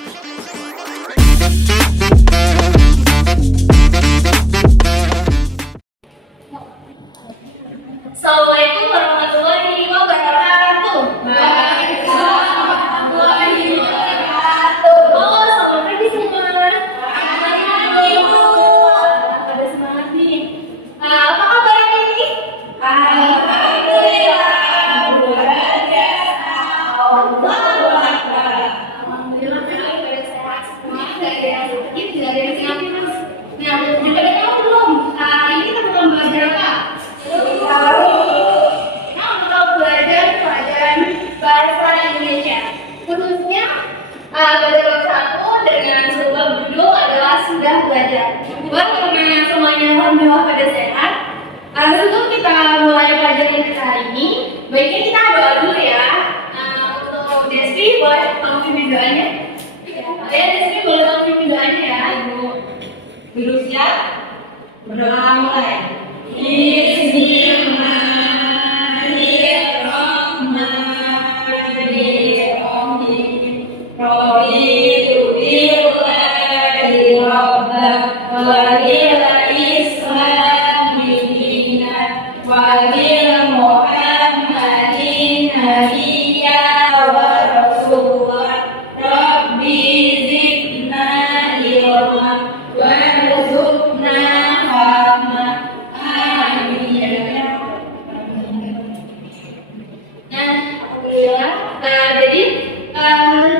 Assalamualaikum warahmatullahi wabarakatuh. Waalaikumsalam warahmatullahi wabarakatuh. Oh, selamat pagi semua. Selamat pagi, Bu. Pada semangat nih. Apa kabar hari ini? Alhamdulillah. Luar biasa. Allahu Akbar. Alhamdulillah pada sehat semua. Tidak ada yang sakit, tidak ada yang sakit, Mas. Nah, udah pada tahu belum? Ini kita bakal belajar apa? Untuk belajar pelajaran bahasa Indonesia, khususnya pada bab 1 dengan sebuah judul adalah sudah belajar. Buat teman-teman semuanya alhamdulillah pada sehat. Sebelum kita mulai pelajaran kita hari ini, baiknya kita doa dulu ya. Untuk Desti boleh tolong pimpin doanya. Ya, Desti boleh tolong pimpin doanya ya, Ibu. Dulu siap? Berdoa mulai.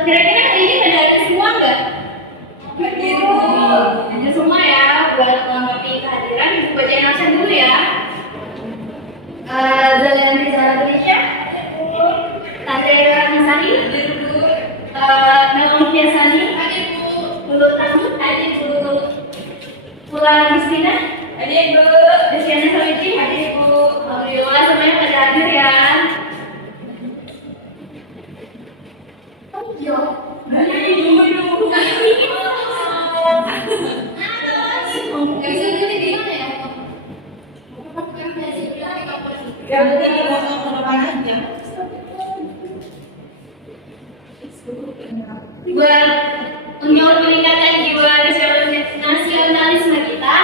Kira-kira hari ini pada ada semua nggak? Ada semua ya. Buat melengkapi kehadiran, bacain absen dulu ya. Zalian Rizal Indonesia, Tante Rasani, Melon Fiasani, Dulu Tani, Dulu Pula Mustina, Desiana Sawiti, alhamdulillah semuanya pada hadir ya. Yang penting kita mau ke depan aja. Buat untuk meningkatkan jiwa nasionalisme kita,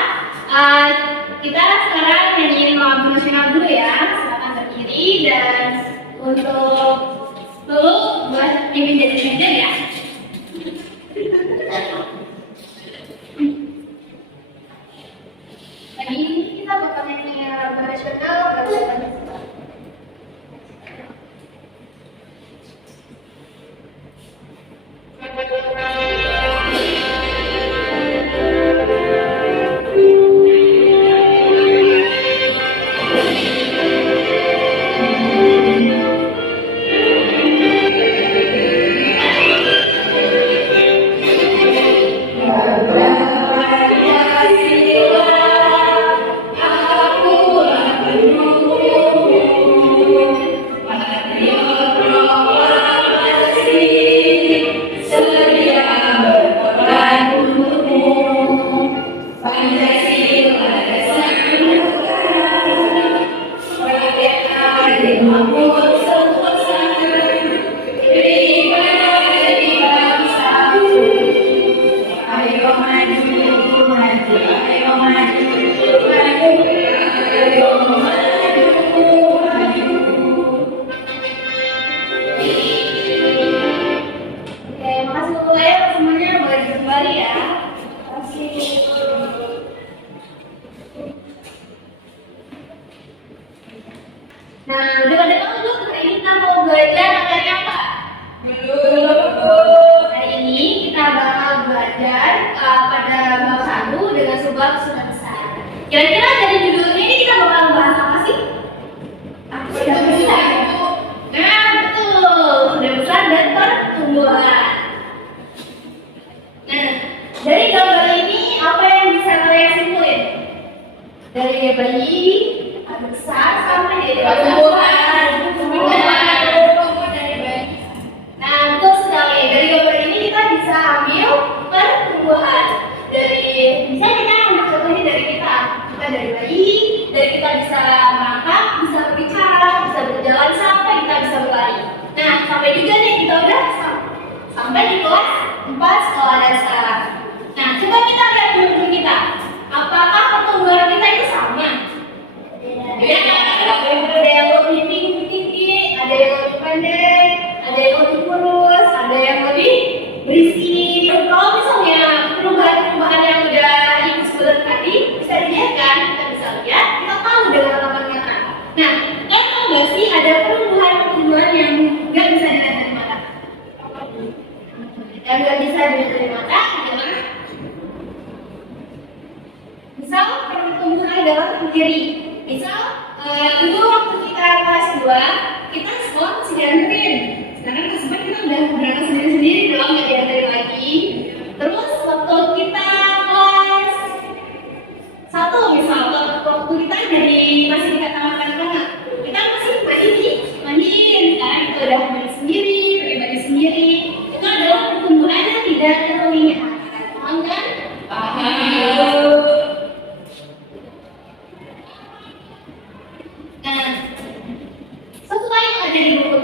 kita sekarang nyanyiin lagu nasional dulu ya. Silakan berdiri dan untuk dulu buat pimpin dari meja ya. Lagi ini kita bakal nyanyi lagu nasional berdasarkan Nah, udah pada tahu belum hari ini kita mau belajar materi apa? Belum. Hari ini kita bakal belajar pada bab 1 dengan sebuah sudah besar. Kira-kira dari judulnya ini kita bakal bahas apa sih? Sudah besar. Nah, betul. Sudah besar dan pertumbuhan. Nah, dari gambar ini apa yang bisa kalian simpulin? Dari bayi besar sampai jadi pertumbuhan dari bayi. Nah, betul sekali. Dari gambar ini kita bisa ambil pertumbuhan dari bisa kita ambil contohnya dari kita dari bayi, dari kita bisa merangkak, bisa berbicara, bisa berjalan sampai kita bisa berlari. Nah, sampai juga nih kita udah sampai di kelas 4 pas kalau ada salah. Nah, coba kita lihat dulu kita. Apakah pertumbuhan kita itu sama? Ya, ada yang lebih tinggi, ada yang lebih pendek, ada yang lebih kurus, ada yang lebih berisi. Kalau misalnya perubahan-perubahan yang udah ibu sebutkan tadi bisa dilihat kan, kita bisa lihat, kita tahu dengan halaman mata. Nah, kalian tahu nggak sih ada pertumbuhan yang nggak bisa dilihat dari mata? Yang nggak bisa dilihat dari mata, gimana? Misal pertumbuhan dalam diri. Misal dulu waktu kita kelas 2, kita sekolah masih dianterin. Sekarang tersebut kita udah berangkat sendiri-sendiri dong, nggak dianterin lagi. Terus waktu kita kelas 1 misal, waktu kita masih di kanak-kanak, kita masih mandiin kan, itu udah mandi sendiri, pakai sendiri. Itu adalah pertumbuhan yang tidak terlihat. Paham kan? Paham. Nah, sesuai yang ada di buku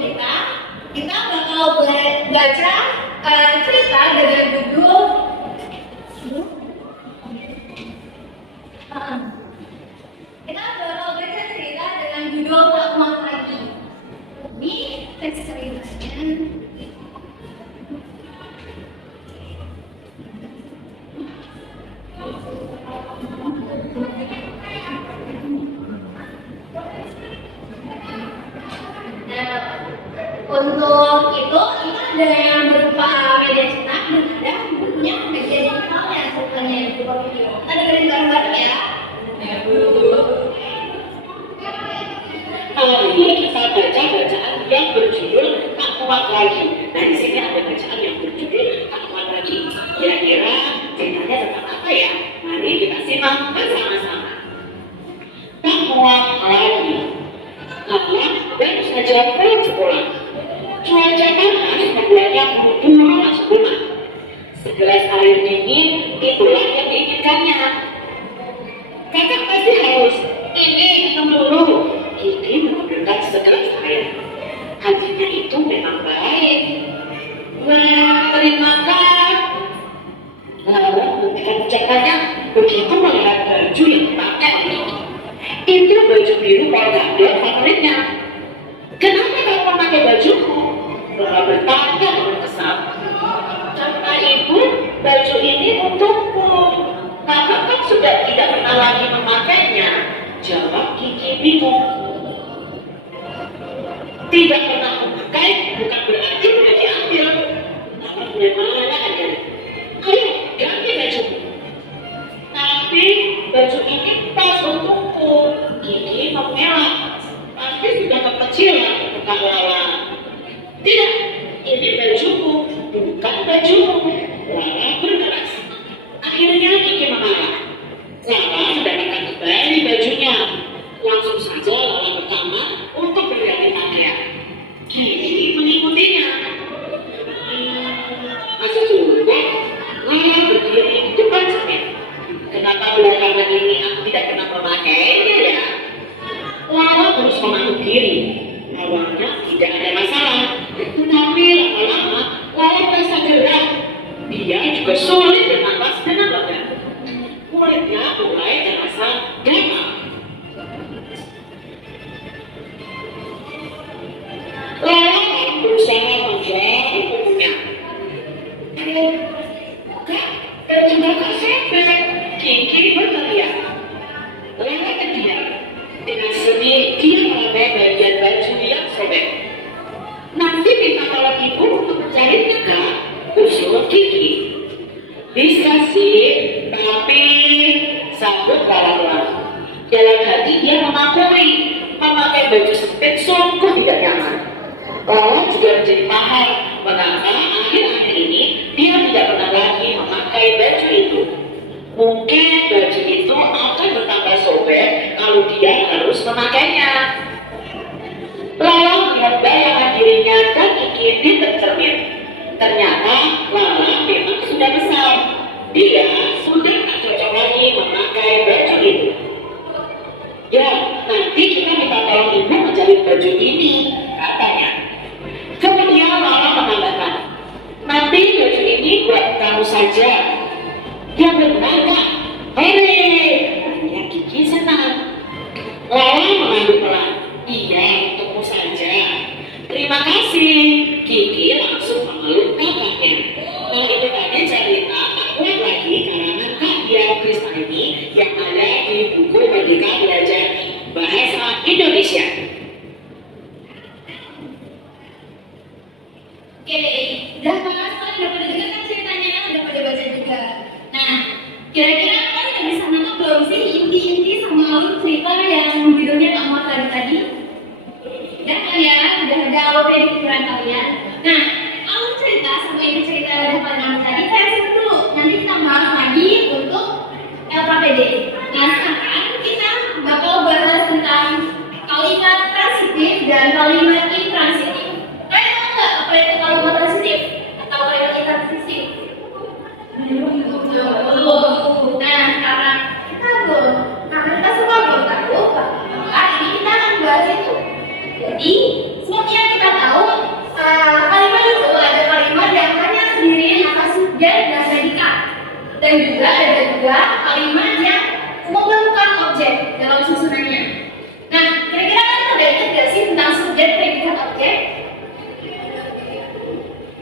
kita bakal baca cerita dengan judul Tak Mau Lagi. Ini teks ceritanya. Untuk itu ada yang berupa media cetak dan ada bukunya media digital yang sebenarnya berupa video. Kita dengerin bareng-bareng ya. Hari ini kita baca bacaan yang berjudul Tak Kuat Lagi. Nah, di sini ada bacaan yang berjudul Tak Kuat Lagi. Kira-kira ceritanya tentang apa ya? Mari kita simak bersama-sama. Tak kuat lagi. Lala baru saja pulang sekolah. Cuaca panas membuatnya buru-buru masuk rumah. Segelas air dingin itulah yang diinginkannya. Kakak pasti haus. Ini minum dulu. Kiki mengambilkan segelas air. Hatinya itu memang baik. Nah, terima kasih. Lalu menghentikan ucapannya begitu melihat baju yang dipakai. Itu baju biru organdia favoritnya. Kenapa kamu memakai bajuku? Lalu bertanya dengan kesal. Kata ibu, baju ini untukku. Kakak kan sudah tidak pernah lagi memakainya. Jawab Kiki bingung. Tidak pernah memakai bukan berarti tidak diambil. Namun bagaimana aja? Ayo ganti baju. Tapi baju ini pas untukku. Kiki mengelak. Pasti sudah kekecilan bukan Lala. Tidak, ini bajuku, bukan bajumu. Lala berkeras. Akhirnya Kiki mengalah. Lala mendapatkan kembali bajunya. Langsung saja Lala ke kamar untuk berganti pakaian. Kiki mengikutinya. Masih sudah, Lala berdiri di depan cermin. Kenapa belakangan ini aku tidak pernah memakainya ya? Lala terus mengatur diri. Awalnya tidak ada masalah, tetapi lama-lama Lala merasa gerah. Dia juga sulit bernapas dengan lega. Kulitnya mulai terasa gatal. Lala berusaha menjawab punggungnya. Kak, terima kasih. Kiki berteriak. Lala terdiam. Dengan sedih, dia memakai bagian baju yang sobek. Nanti minta tolong ibu untuk mencari Kak, usul Kiki. Bisa sih, tapi sambut Lala. Dalam hati dia mengakui memakai baju sempit sungguh tidak nyaman. Lala juga menjadi paham mengapa akhir-akhir ini dia tidak pernah lagi memakai baju itu. Mungkin baju itu akan bertambah sobek kalau dia harus memakainya. Lala melihat bayangan dirinya dan Kiki di cermin. Ternyata Lala memang sudah besar. Dia sudah tak cocok lagi memakai baju itu. Ya, nanti kita minta tolong ibu mencari baju ini, katanya. Kemudian Lala menambahkan, nanti baju ini buat kamu saja. Yang benar kan? Hei, hanya Kiki senang. Lala mengambil peran. Iya, untukmu saja. Terima kasih. Kiki langsung memeluk kakaknya. Oh, itu tadi cerita akurat lagi karangan Kak Dian Krisnani yang ada di buku Merdeka Belajar Bahasa Indonesia. Oke, udah panas kan, udah pada denger kan ceritanya, udah pada baca juga. Nah, kira-kira kalian udah bisa nangkep belum sih inti-inti sama alur cerita yang judulnya tak muat tadi? Udah kan ya, udah ada alur di pikiran kalian. Nah, alur cerita sama inti cerita udah pada nangkep tadi, saya simpen dulu. Nanti kita bahas lagi untuk LKPD. Nah, sekarang kita bakal bahas tentang kalimat transitif dan kalimat intransitif. Kalian tahu nggak apa itu kalimat transitif atau kalimat intransitif? Nah, karena kita semua belum tahu, maka ini kita akan bahas itu. Jadi, seperti yang kita tahu, kalimat itu ada kalimat yang hanya terdiri atas subjek dan predikat, dan juga ada kalimat yang memerlukan objek dalam susunannya. Nah, kira-kira kalian ada ingat nggak sih tentang subjek, predikat, objek?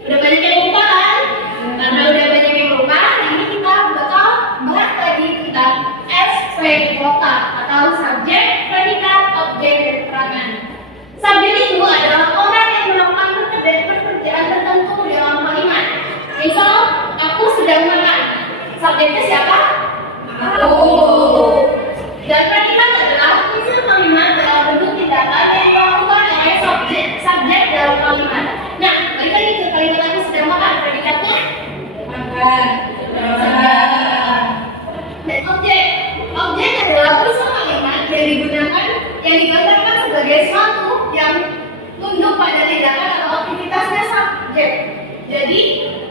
Udah banyak yang lupa kan? Karena udah banyak yang lupa, ini kita bakal bahas lagi tentang SPOK atau subjek, predikat, objek, dan keterangan. Subjek itu adalah orang yang melakukan pekerjaan tertentu dalam kalimat. Misal, aku sedang makan. Subjeknya siapa? Aku. Dan predikat adalah isi kalimat dalam bentuk tindakan yang dilakukan oleh subjek dalam kalimat. Nah, balik lagi ke kalimat aku sedang makan. Predikatnya makan. Dan objek adalah unsur kalimat yang digunakan yang digambarkan sebagai sesuatu yang tunduk pada tindakan atau aktivitasnya subjek. Jadi,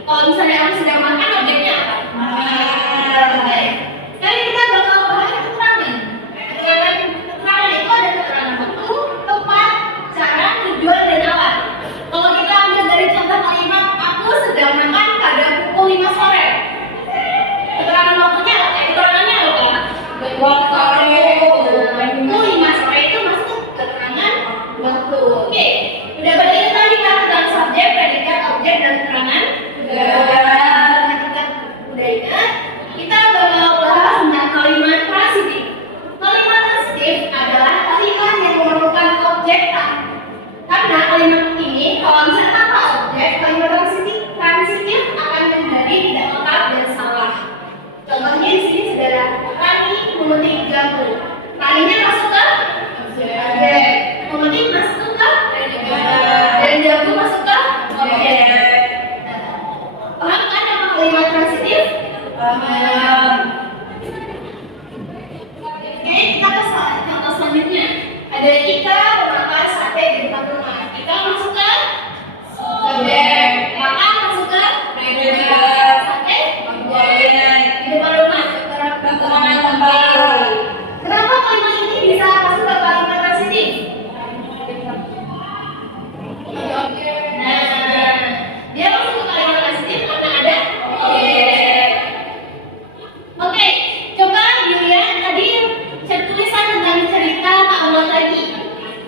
kalau misalnya aku sedang makan, objeknya apa? Makan. Sekarang kita bakal bahas keterangan. Keterangan itu ada keterangan waktu, tempat, cara, tujuan, dan alat. Kalau kita ambil dari contoh kalimat aku sedang makan pada pukul 5 sore. Keterangan waktunya apa? Keterangannya apa? Pukul 5 sore itu masuk keterangan waktu. Oke, udah pada itu tadi kan tentang subjek, predikat, objek, dan keterangan. Udah ingat? Kita bakal bahas tentang kalimat transitif. Kalimat transitif adalah kalimat yang memerlukan objek karena kalimat ini kalau misalnya tanpa objek, kalimat transitif akan menjadi tidak lengkap dan salah. Contohnya di sini saudara, Rani memetik jambu. Raninya masuk ke objek, memetik masuk ke predikat, dan jambu masuk ke objek. Paham kan apa kalimat transitif? Paham. Oke, kita ke contoh selanjutnya. Ada Ika memakan sate di depan rumah. Ika masuk ke objek, makan masuk ke predikat, sate objek, di depan rumah keterangan tempat. Kenapa kalimat ini bisa masuk ke kalimat transitif? Nah, dia masuk ke kalimat transitif karena ada objek. Oke, coba dilihat tadi tulisan tentang cerita tak muat lagi.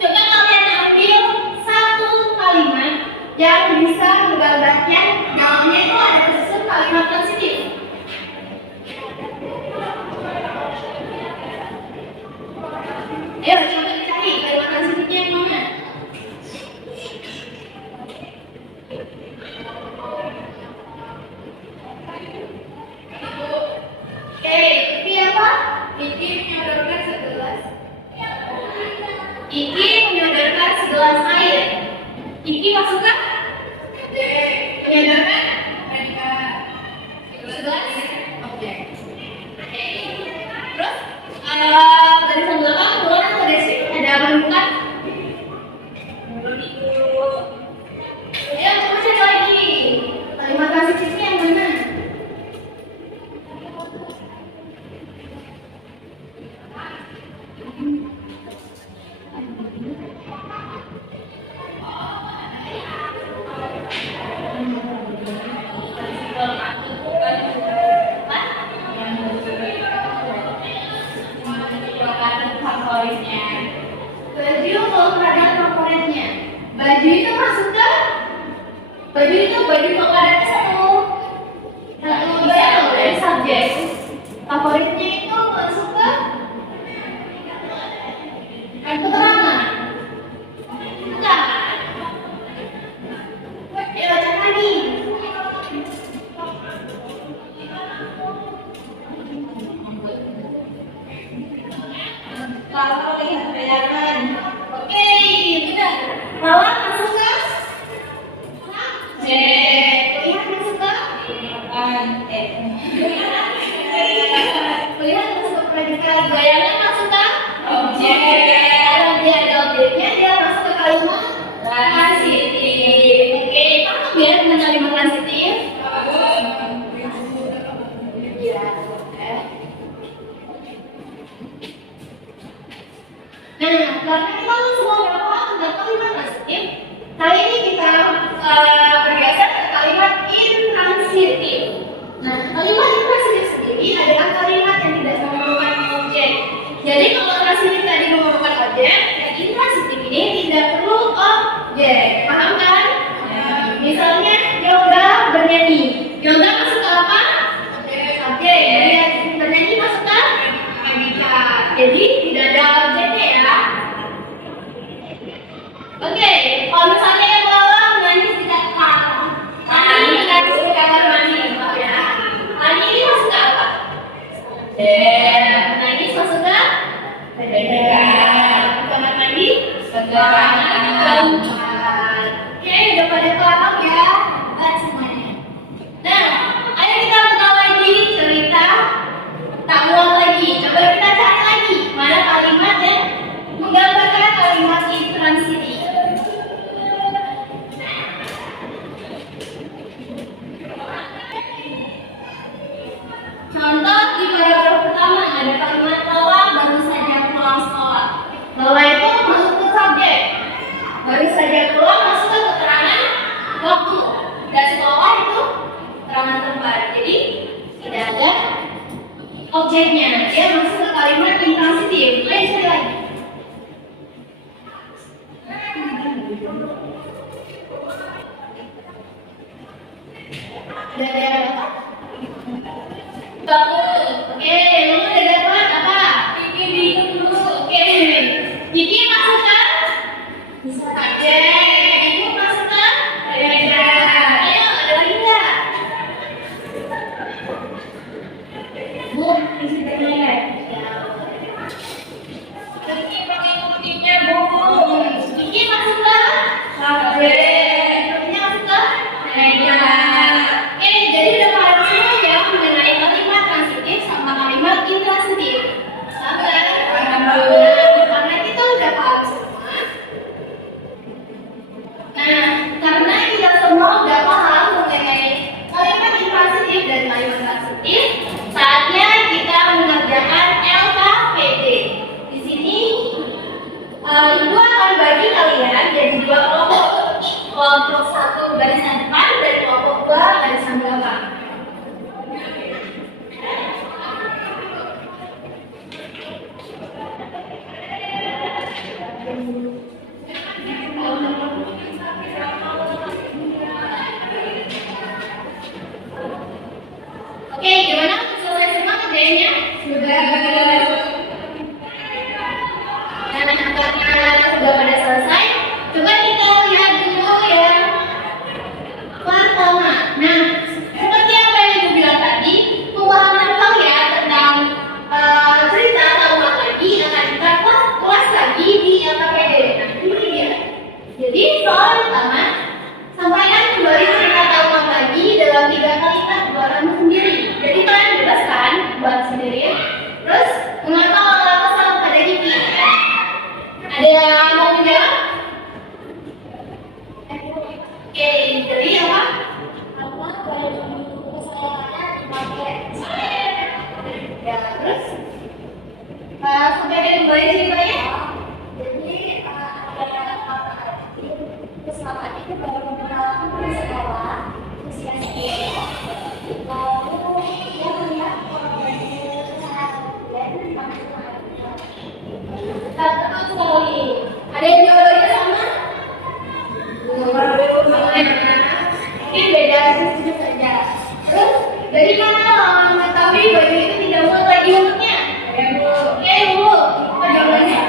Coba kalian ambil satu kalimat yang bisa menggambarkan dalamnya itu ada tersusun kalimat transitif. Ayo coba dicari kalimat transitifnya yang mana? Oke, ini apa? Iki menyodorkan segelas. Iki menyodorkan segelas air. Iki masuk ke? Menyodorkan? Segelas? Oke. Terus dari sebelah belakang keluar atau dari sini? Ada apa bukan? Ayo coba cek lagi. Kalimat transitifnya yang mana? Kulihat masuk ke predikat, bayangan masuk ke objek. Kalau dia ada objeknya, dia masuk ke kalimat transitif. Oke, kamu biar menerima transitif. Ya, nah, karena kita semua berpaham tentang kalimat transitif, kali ini kita bergeser ke kalimat intransitif. Nah, kalimat intransitif sendiri adalah kalimat yang tidak memerlukan objek. Jadi kalau transitif tadi memerlukan objek, yang intransitif ini tidak perlu objek. Paham kan? Misalnya Yoga bernyanyi. Yoga masuk ke apa? Objek. Jadi bernyanyi masuk ke predikat. Jadi tidak ada objeknya ya. Oke, kalau misalnya yang bawah bernyanyi tidak tahu. Ani kan ke kamar mandi, ya. Ani ini masuk ke apa? Nangis masuk ke predikat. Kamar mandi? Tempat. Oke, udah pada paham ya? Semuanya. Nah, ayo kita buka lagi cerita. Tak ulang lagi. Coba kita cari lagi mana kalimat yang menggambarkan kalimat intransitif. Contoh di paragraf pertama ada kalimat Lola baru saja pulang sekolah. Lola itu masuk ke subjek. Baru saja pulang masuk ke keterangan waktu. Dan sekolah itu keterangan tempat. Jadi tidak ada objeknya. Dia masuk ke kalimat intransitif. Ayo sekali lagi. Ada apa? Oke, lu udah dapat apa? Kiki dulu. Oke. Kiki masuk ke subjek. Ibu masuk ke predikat. Ayo, ada lagi nggak? Bu, isi tanya. Kiki Bu. Kiki masuk ke subjek. Kiki masuk ke predikat. Oke, jadi udah paham semua ya mengenai kalimat transitif sama kalimat intransitif. Karena kita udah paham semua. Nah, karena kita semua udah paham mengenai kalimat intransitif dan kalimat transitif, saatnya kita mengerjakan LKPD. Di sini, Ibu akan bagi kalian jadi dua kelompok. Kelompok satu barisan depan dan kelompok dua barisan belakang. Oke, gimana? Selesai semua kerjanya? Sudah. Nah, karena sudah pada selesai, coba kita lihat dulu ya. Pertama, nah, seperti apa yang Ibu bilang tadi, pemahaman ulang ya tentang cerita atau ulang lagi akan kita kelas lagi di LKPD. Nah, ini dia. Jadi soal pertama, sampaikan kembali cerita atau ulang lagi dalam 3 kalimat buatan sendiri. Jadi kalian bebas kan buat sendiri. Terus mengapa Allah kesal pada Kiki? Ada yang mau menjawab? Oke, jadi apa? Apa kesalahannya dipakai saya? Ya, terus sampai kembali ceritanya. Jadi kesalahan itu baru beberapa di sekolah usia sekolah. Lalu dia melihat orang betul sekali. Ada yang jawabannya sama? Mungkin beda sedikit saja. Terus dari mana mengetahui baju itu tidak muat lagi untuknya? Oke Bu, apa jawabannya?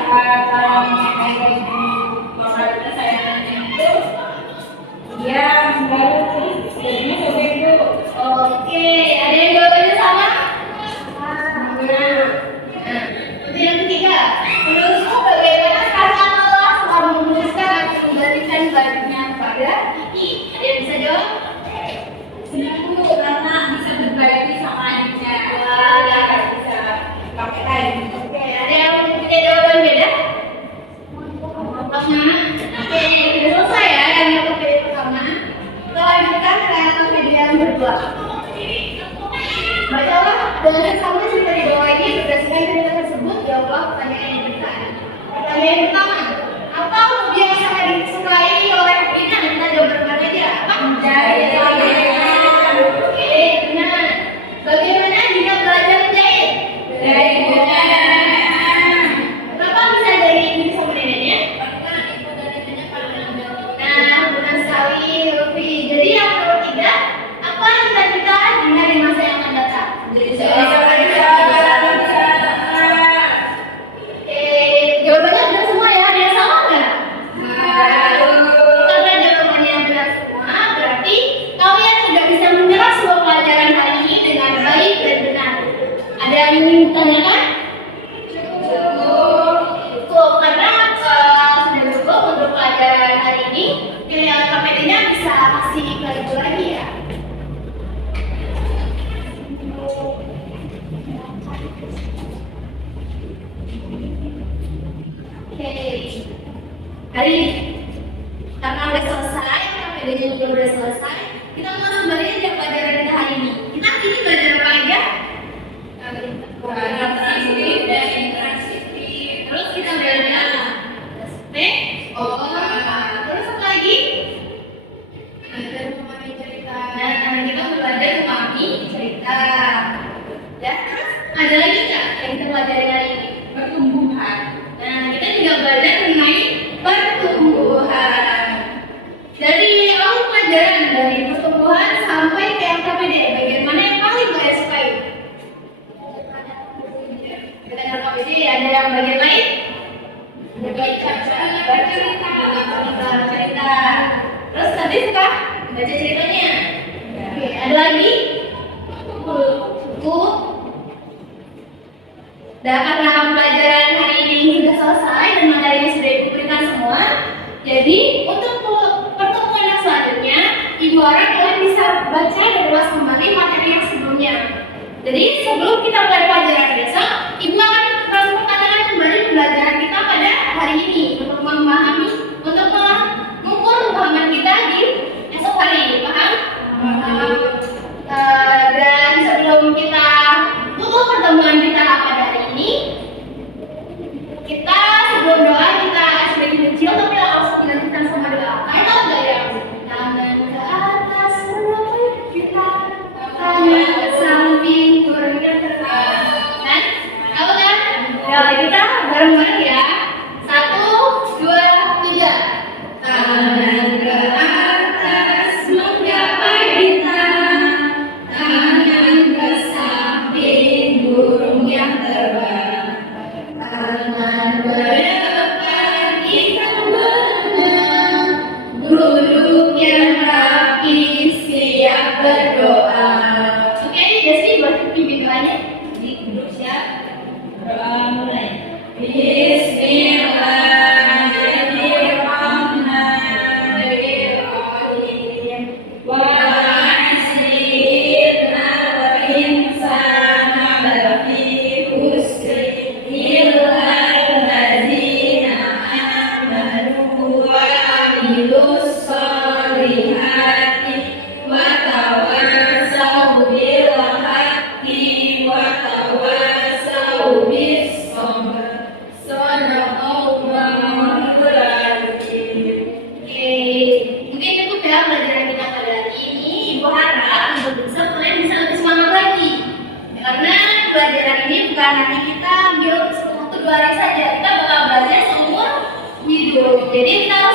Ya, baru jadinya sobek Bu. Oke, ada yang jawabannya sama? Yang ketiga, menurutmu bagaimana karena Allah telah memutuskan akan menggantikan bajunya pada Kiki? Ada yang bisa jawab? Karena bisa Bacalah dengan seksama cerita di bawah ini berdasarkan cerita tersebut, jawablah pertanyaan yang diberikan. Pertanyaan yang pertama, apa hobi yang sangat disukai oleh Rina? Kita jawaban aja. Apa? Menjahit. Oke, benar. Bagaimana jika belajar menjahit? Dari Kenapa bisa dari ini sama neneknya? Nah, benar sekali, Lutfi. Jadi yang nomor 3, apa cita-cita Dina di masa yang akan datang? Jawabannya benar semua ya, ada yang salah nggak? Karena jawabannya benar semua, berarti kalian sudah bisa menyerap semua pelajaran hari ini dengan baik dan benar. Ada yang ingin ditanyakan? Cukup, karena sudah cukup untuk pelajaran hari ini. Pilihan KPD-nya bisa kasih ke ibu lagi ya. Oke, hari ini karena udah selesai, KPD-nya juga udah selesai, kita langsung balik aja pelajaran kita hari ini. Kita hari ini belajar apa aja? Terus kita belajar terus apa lagi? Nah, kita belajar memahami cerita. Ya, terus ada lagi nggak yang kita pelajari hari ini? pertumbuhan. Nah, kita juga belajar mengenai pertumbuhan. Dari awal pelajaran, dari pertumbuhan sampai ke yang KPD, bagian mana yang paling kalian sukai? Kita yang KPD, ada yang bagian lain? Cerita. Terus tadi suka baca ceritanya. Oke, ada lagi? Cukup. Dan karena pelajaran hari ini sudah selesai dan materinya sudah ibu berikan semua, jadi untuk pertemuan yang selanjutnya, ibu harap kalian bisa baca dan ulas kembali materi yang sebelumnya. Jadi sebelum kita mulai pelajaran besok, ibu akan pertanyakan kembali pembelajaran kita pada hari ini untuk memahami, untuk mengukur pemahaman kita di esok hari, paham? Dan sebelum kita tutup pertemuan kita pada hari ini, kita sebelum doa kita sedikit kecil tapi langsung dilanjutkan sama doa. Kalian tahu nggak ya? Tangan ke atas menutup kita, tangan ke samping turunkan ke atas. Kan? Tahu kan? Ya kita bareng-bareng ya. 1, 2, 3. Tangan ke atas menggapai bintang, tangan ke samping burung yang terbang, tangan ke depan kita menang, duduk yang rapi siap berdoa. Oke, Desi buat pimpin doanya. Duduk siap. Doa mulai. Bismillahirrahmanirrahim. Wa asyidna wal insana lafi khusri illa allazina amanu wa amilus solihati wa tawassaw bil haqqi wa tawassaw bis sabr. Sadaqallahul azim. Oke, mungkin cukup ya pelajaran kita pada hari ini. Ibu harap ibu besok kalian bisa lebih semangat lagi. Karena pelajaran ini bukan hanya kita ambil 1-2 hari saja, kita bakal belajar seumur hidup. Jadi kita harus